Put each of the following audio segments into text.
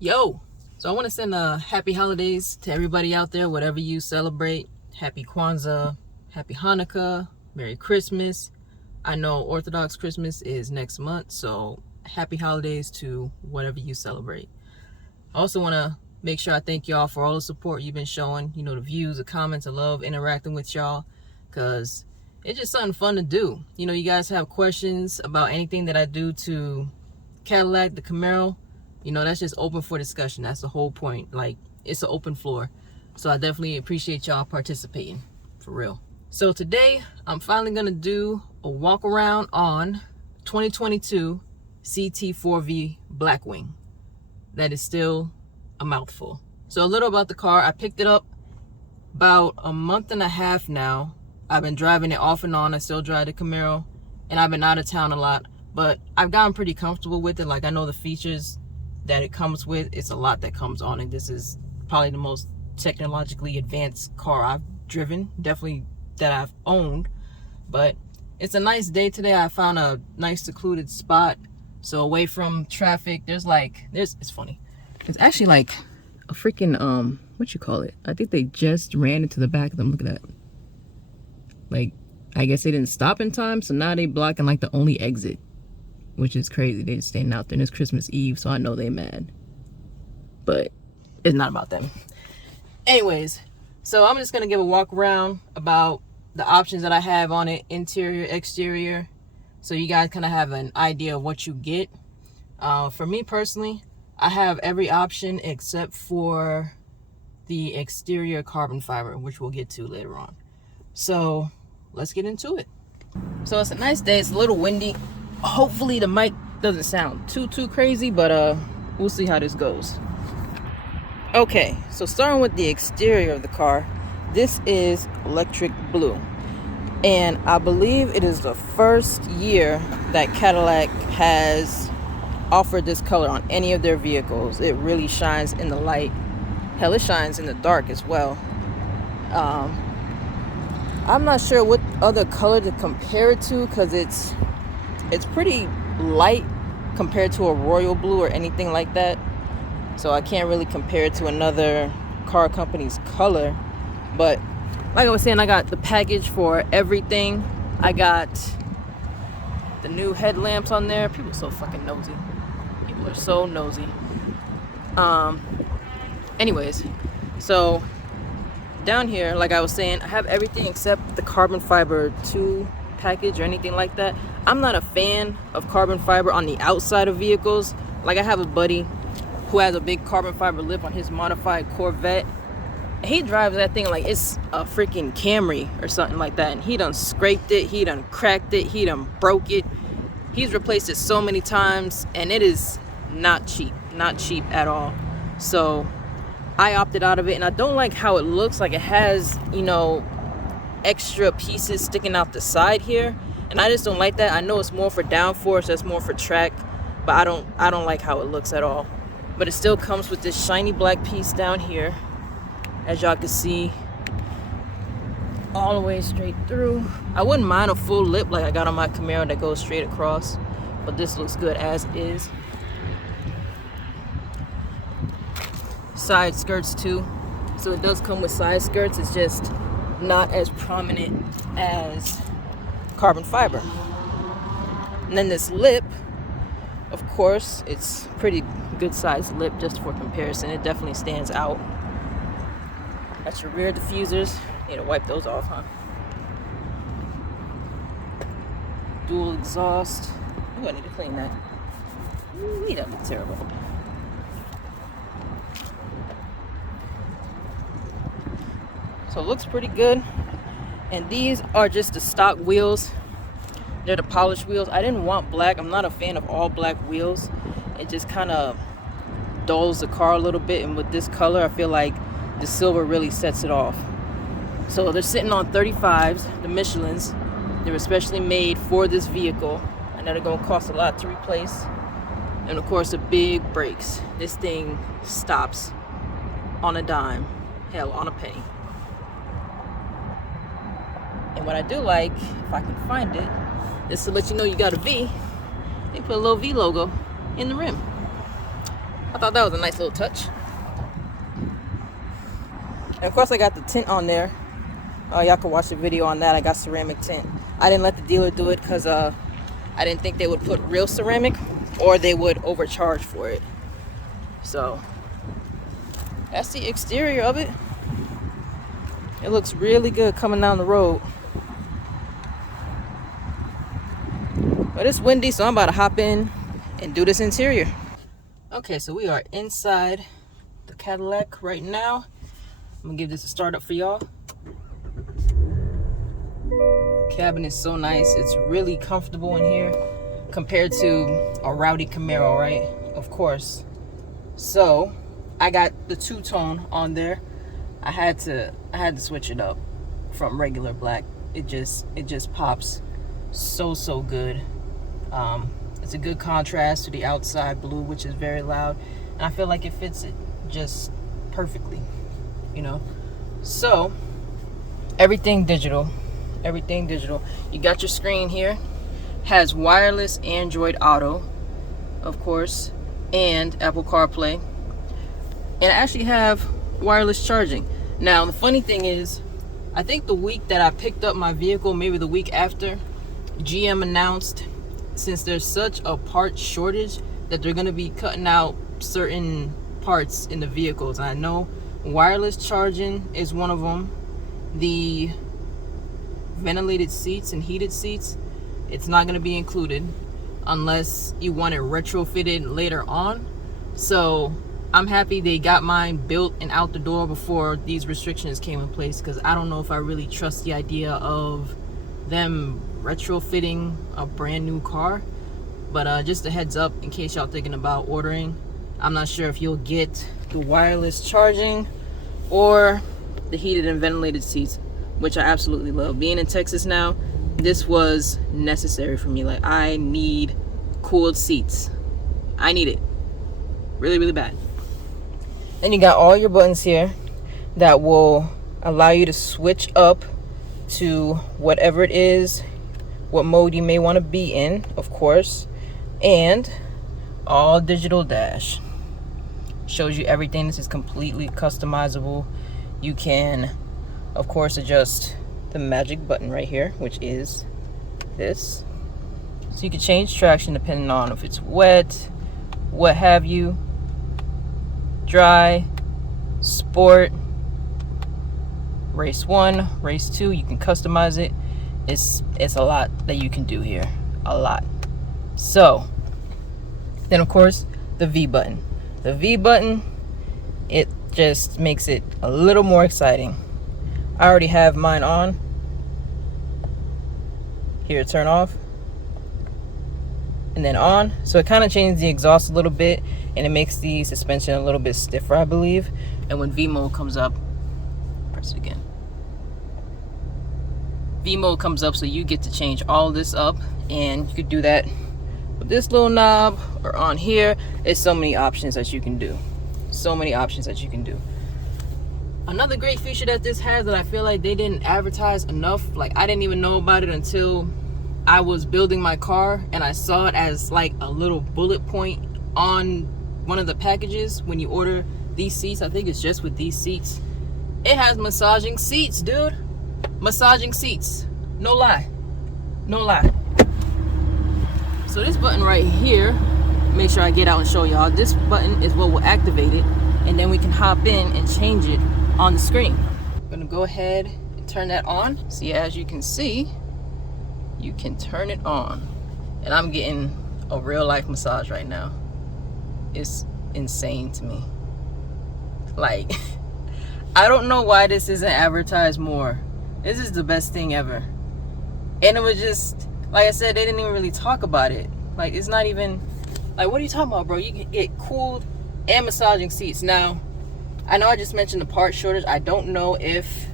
Yo, so I want to send happy holidays to everybody out there, whatever you celebrate. Happy Kwanzaa, happy Hanukkah, Merry Christmas. I know Orthodox Christmas is next month, so happy holidays to whatever you celebrate. I also want to make sure I thank y'all for all the support you've been showing, the views, the comments. I love interacting with y'all because it's just something fun to do. You guys have questions about anything that I do to Cadillac, the Camaro, that's just open for discussion. That's the whole point. Like, it's an open floor. So I definitely appreciate y'all participating, for real. So today, I'm finally going to do a walk around on 2022 CT4-V Blackwing. That is still a mouthful. So a little about the car. I picked it up about a month and a half now. I've been driving it off and on. I still drive the Camaro, and I've been out of town a lot. But I've gotten pretty comfortable with it. Like, I know the features that it comes with. It's a lot that comes on it. This is probably the most technologically advanced car I've driven, definitely that I've owned. But it's a nice day today. I found a nice secluded spot, so away from traffic. It's funny. It's actually like a freaking what you call it? I think they just ran into the back of them. Look at that. Like, I guess they didn't stop in time, so now they blocking like the only exit, which is crazy. They just standing out there, and it's Christmas Eve, so I know they mad. But it's not about them. Anyways, so I'm just going to give a walk around about the options that I have on it, interior, exterior, so you guys kind of have an idea of what you get. For me personally, I have every option except for the exterior carbon fiber, which we'll get to later on. So let's get into it. So it's a nice day. It's a little windy. Hopefully the mic doesn't sound too crazy, but we'll see how this goes. Okay, so starting with the exterior of the car, this is electric blue, and I believe it is the first year that Cadillac has offered this color on any of their vehicles. It really shines in the light. Hell, it shines in the dark as well. I'm not sure what other color to compare it to, because it's pretty light compared to a royal blue or anything like that. So I can't really compare it to another car company's color. But like I was saying, I got the package for everything. I got the new headlamps on there. People are so fucking nosy. People are so nosy. Anyways, so down here, like I was saying, I have everything except the carbon fiber 2 package or anything like that. I'm not a fan of carbon fiber on the outside of vehicles. Like, I have a buddy who has a big carbon fiber lip on his modified Corvette. He drives that thing like it's a freaking Camry or something like that, and he done scraped it, he done cracked it, he done broke it. He's replaced it so many times, and it is not cheap at all. So I opted out of it, and I don't like how it looks. Like, it has, extra pieces sticking out the side here, and I just don't like that. I know it's more for downforce, that's more for track, but I don't like how it looks at all. But it still comes with this shiny black piece down here, as y'all can see, all the way straight through. I wouldn't mind a full lip like I got on my Camaro that goes straight across, but this looks good as is. Side skirts too, so it does come with side skirts. It's just not as prominent as carbon fiber. And then this lip, of course, it's pretty good sized lip just for comparison. It definitely stands out. That's your rear diffusers. Need to wipe those off, huh? Dual exhaust. Oh, I need to clean that. Ooh, that looks terrible. So it looks pretty good. And these are just the stock wheels. They're the polished wheels. I didn't want black. I'm not a fan of all black wheels. It just kind of dulls the car a little bit, and with this color I feel like the silver really sets it off. So they're sitting on 35s, the Michelins. They're especially made for this vehicle. I know they're gonna cost a lot to replace. And of course the big brakes. This thing stops on a dime, hell, on a penny. And what I do like, if I can find it, is to let you know you got a V. They put a little V logo in the rim. I thought that was a nice little touch. And of course I got the tint on there. Y'all can watch the video on that. I got ceramic tint. I didn't let the dealer do it because I didn't think they would put real ceramic or they would overcharge for it. So that's the exterior of it. It looks really good coming down the road. But it's windy, so I'm about to hop in and do this interior. Okay, so we are inside the Cadillac right now. I'm gonna give this a start up for y'all. Cabin is so nice. It's really comfortable in here compared to a rowdy Camaro, right? Of course. So I got the two-tone on there. I had to switch it up from regular black. It just pops so good. It's a good contrast to the outside blue, which is very loud, and I feel like it fits it just perfectly, you know. So everything digital. You got your screen here, has wireless Android Auto, of course, and Apple CarPlay, and I actually have wireless charging. Now the funny thing is, I think the week that I picked up my vehicle, maybe the week after, GM announced, since there's such a part shortage, that they're going to be cutting out certain parts in the vehicles. I know wireless charging is one of them. The ventilated seats and heated seats, it's not going to be included unless you want it retrofitted later on. So I'm happy they got mine built and out the door before these restrictions came in place, because I don't know if I really trust the idea of them retrofitting a brand new car. But just a heads up in case y'all thinking about ordering, I'm not sure if you'll get the wireless charging or the heated and ventilated seats, which I absolutely love. Being in Texas now, this was necessary for me. Like, I need cooled seats. I need it really bad. Then you got all your buttons here that will allow you to switch up to whatever it is, what mode you may want to be in, of course. And all digital dash. Shows you everything. This is completely customizable. You can, of course, adjust the magic button right here, which is this. So you can change traction depending on if it's wet, what have you, dry, sport, race 1, race 2. You can customize it. It's a lot that you can do here, a lot. So then, of course, the V button. The V button, it just makes it a little more exciting. I already have mine on. Here, turn off, and then on. So it kind of changes the exhaust a little bit, and it makes the suspension a little bit stiffer, I believe. And when V mode comes up, press it again. V mode comes up, so you get to change all this up, and you could do that with this little knob or on here. There's so many options that you can do. Another great feature that this has that I feel like they didn't advertise enough, like I didn't even know about it until I was building my car and I saw it as like a little bullet point on one of the packages when you order these seats. I think it's just with these seats. It has massaging seats, dude. Massaging seats. No lie. So this button right here, make sure I get out and show y'all. This button is what will activate it, and then we can hop in and change it on the screen. I'm gonna go ahead and turn that on. See, as you can see, you can turn it on. And I'm getting a real life massage right now. It's insane to me. Like, I don't know why this isn't advertised more. This is the best thing ever. And it was just, like I said, they didn't even really talk about it. Like, it's not even, like, what are you talking about, bro? You can get cooled and massaging seats. Now, I know I just mentioned the part shortage. I don't know if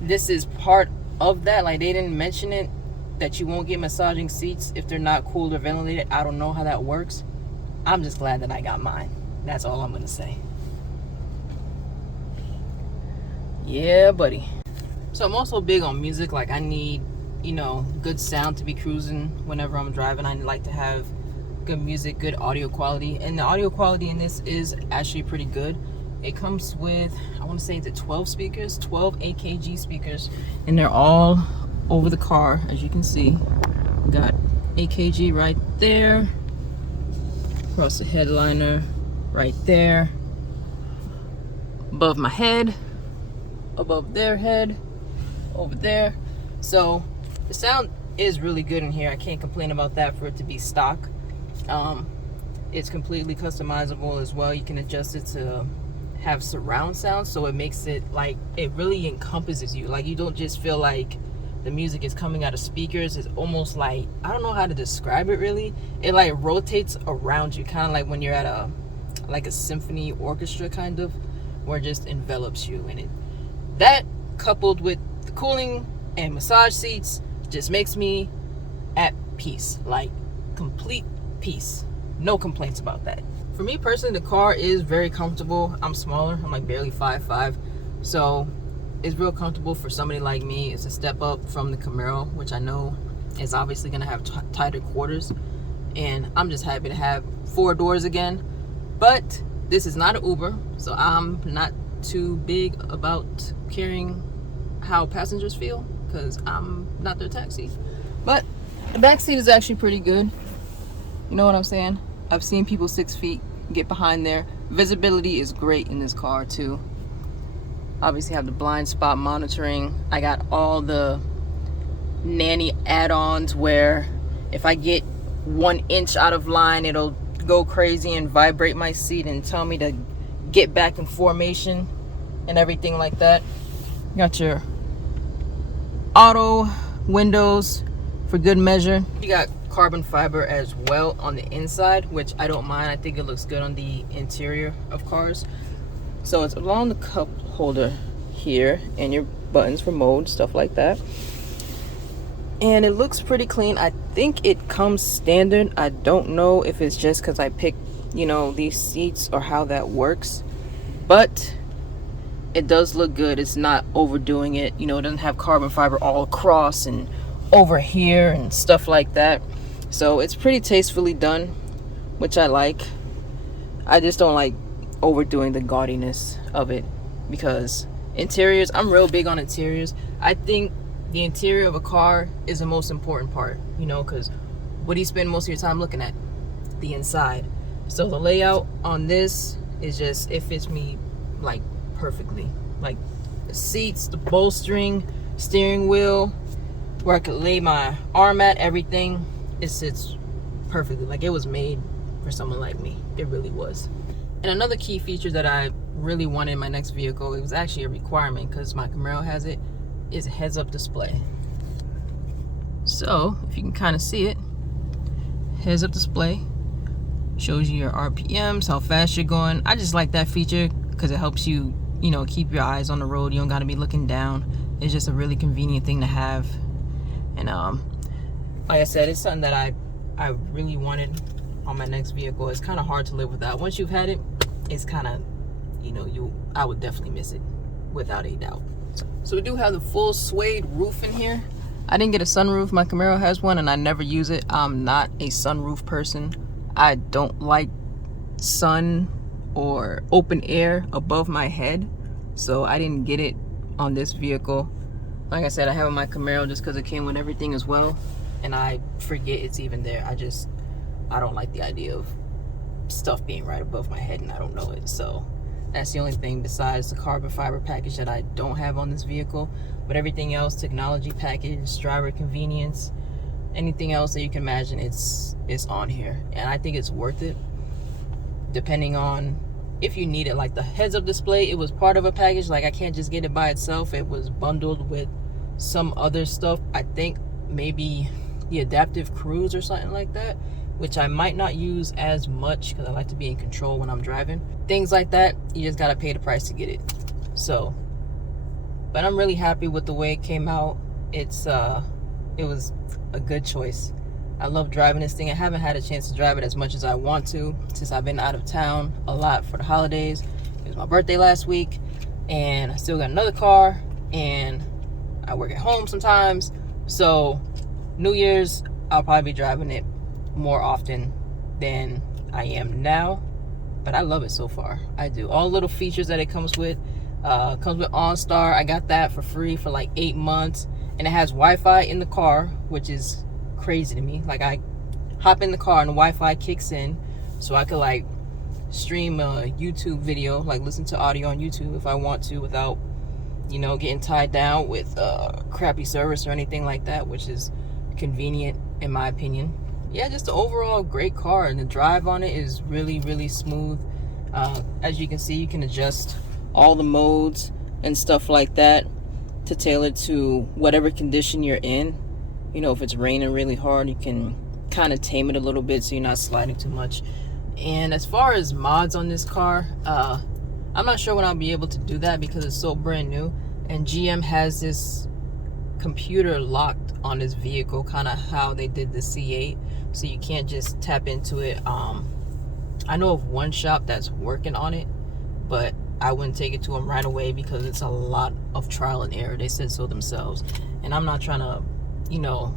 this is part of that. Like, they didn't mention it, that you won't get massaging seats if they're not cooled or ventilated. I don't know how that works. I'm just glad that I got mine. That's all I'm gonna say. Yeah, buddy. So I'm also big on music. Like, I need, you know, good sound to be cruising whenever I'm driving. I like to have good music, good audio quality. And the audio quality in this is actually pretty good. It comes with, I want to say, the 12 speakers, 12 AKG speakers, and they're all over the car, as you can see. We got AKG right there, across the headliner, right there, above my head, above their head, over there. So the sound is really good in here. I can't complain about that for it to be stock. It's completely customizable as well. You can adjust it to have surround sound, so it makes it like it really encompasses you. Like you don't just feel like the music is coming out of speakers. It's almost like, I don't know how to describe it really. It like rotates around you, kind of like when you're at a symphony orchestra kind of, where it just envelops you in it. That coupled with the cooling and massage seats just makes me at peace, like complete peace. No complaints about that. For me personally, the car is very comfortable. I'm smaller, I'm like barely 5'5", so it's real comfortable for somebody like me. It's a step up from the Camaro, which I know is obviously gonna have tighter quarters, and I'm just happy to have 4 doors again. But this is not an Uber, so I'm not too big about caring how passengers feel, because I'm not their taxi. But the back seat is actually pretty good. You know what I'm saying? I've seen people 6 feet get behind there. Visibility is great in this car too. Obviously have the blind spot monitoring. I got all the nanny add-ons where if I get 1 inch out of line, it'll go crazy and vibrate my seat and tell me to get back in formation and everything like that. You got your auto windows for good measure. You got carbon fiber as well on the inside, which I don't mind. I think it looks good on the interior of cars. So it's along the cup holder here, and your buttons for mode, stuff like that. And it looks pretty clean. I think it comes standard. I don't know if it's just because I picked, you know, these seats or how that works, but it does look good. It's not overdoing it. You know, it doesn't have carbon fiber all across and over here and stuff like that. So it's pretty tastefully done, which I like. I just don't like overdoing the gaudiness of it, because interiors, I'm real big on interiors. I think the interior of a car is the most important part, you know, because what do you spend most of your time looking at? The inside. So the layout on this is just, it fits me like perfectly. Like the seats, the bolstering, steering wheel, where I could lay my arm at, everything, it sits perfectly. Like it was made for someone like me. It really was. And another key feature that I really wanted in my next vehicle, it was actually a requirement because my Camaro has it, is a heads-up display. So if you can kind of see it, heads-up display shows you your RPMs, how fast you're going. I just like that feature because it helps you, you know, keep your eyes on the road. You don't got to be looking down. It's just a really convenient thing to have. And like I said, it's something that I really wanted on my next vehicle. It's kind of hard to live without. Once you've had it, it's kind of, you know, I would definitely miss it without a doubt. So we do have the full suede roof in here. I didn't get a sunroof. My Camaro has one and I never use it. I'm not a sunroof person. I don't like sun or open air above my head, so I didn't get it on this vehicle. Like I said, I have it in my Camaro just because it came with everything as well, and I forget it's even there. I don't like the idea of stuff being right above my head and I don't know it. So that's the only thing besides the carbon fiber package that I don't have on this vehicle. But everything else, technology package, driver convenience, anything else that you can imagine, it's on here. And I think it's worth it, depending on if you need it. Like the heads-up display, it was part of a package. Like I can't just get it by itself. It was bundled with some other stuff. I think maybe the adaptive cruise or something like that, which I might not use as much because I like to be in control when I'm driving. Things like that, you just gotta pay the price to get it. So, but I'm really happy with the way it came out. It was a good choice. I love driving this thing. I haven't had a chance to drive it as much as I want to since I've been out of town a lot for the holidays. It was my birthday last week, and I still got another car, and I work at home sometimes. So New Year's, I'll probably be driving it more often than I am now, but I love it so far. I do. All the little features that it comes with OnStar. I got that for free for like 8 months, and it has Wi-Fi in the car, which is crazy to me. Like, I hop in the car and the Wi-Fi kicks in, so I could like stream a YouTube video, like listen to audio on YouTube if I want to, without, you know, getting tied down with crappy service or anything like that, which is convenient in my opinion. Yeah, just the overall great car, and the drive on it is really, really smooth. As you can see, you can adjust all the modes and stuff like that to tailor to whatever condition you're in. You know, if it's raining really hard, you can kind of tame it a little bit so you're not sliding too much. And as far as mods on this car, I'm not sure when I'll be able to do that because it's so brand new, and GM has this computer locked on this vehicle, kind of how they did the C8, so you can't just tap into it. I know of one shop that's working on it, but I wouldn't take it to them right away because it's a lot of trial and error. They said so themselves, and I'm not trying to, you know,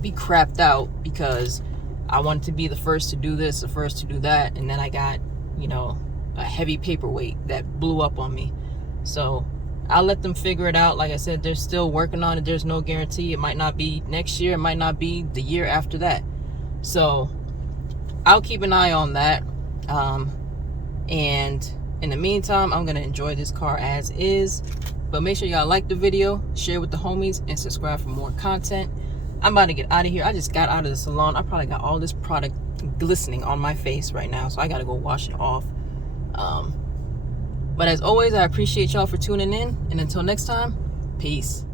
be crapped out because I wanted to be the first to do this, the first to do that, and then I got, you know, a heavy paperweight that blew up on me. So I'll let them figure it out. Like I said, they're still working on it. There's no guarantee. It might not be next year. It might not be the year after that. So I'll keep an eye on that. And in the meantime, I'm going to enjoy this car as is. But make sure y'all like the video, share with the homies, and subscribe for more content. I'm about to get out of here. I just got out of the salon. I probably got all this product glistening on my face right now, so I got to go wash it off. But as always, I appreciate y'all for tuning in. And until next time, peace.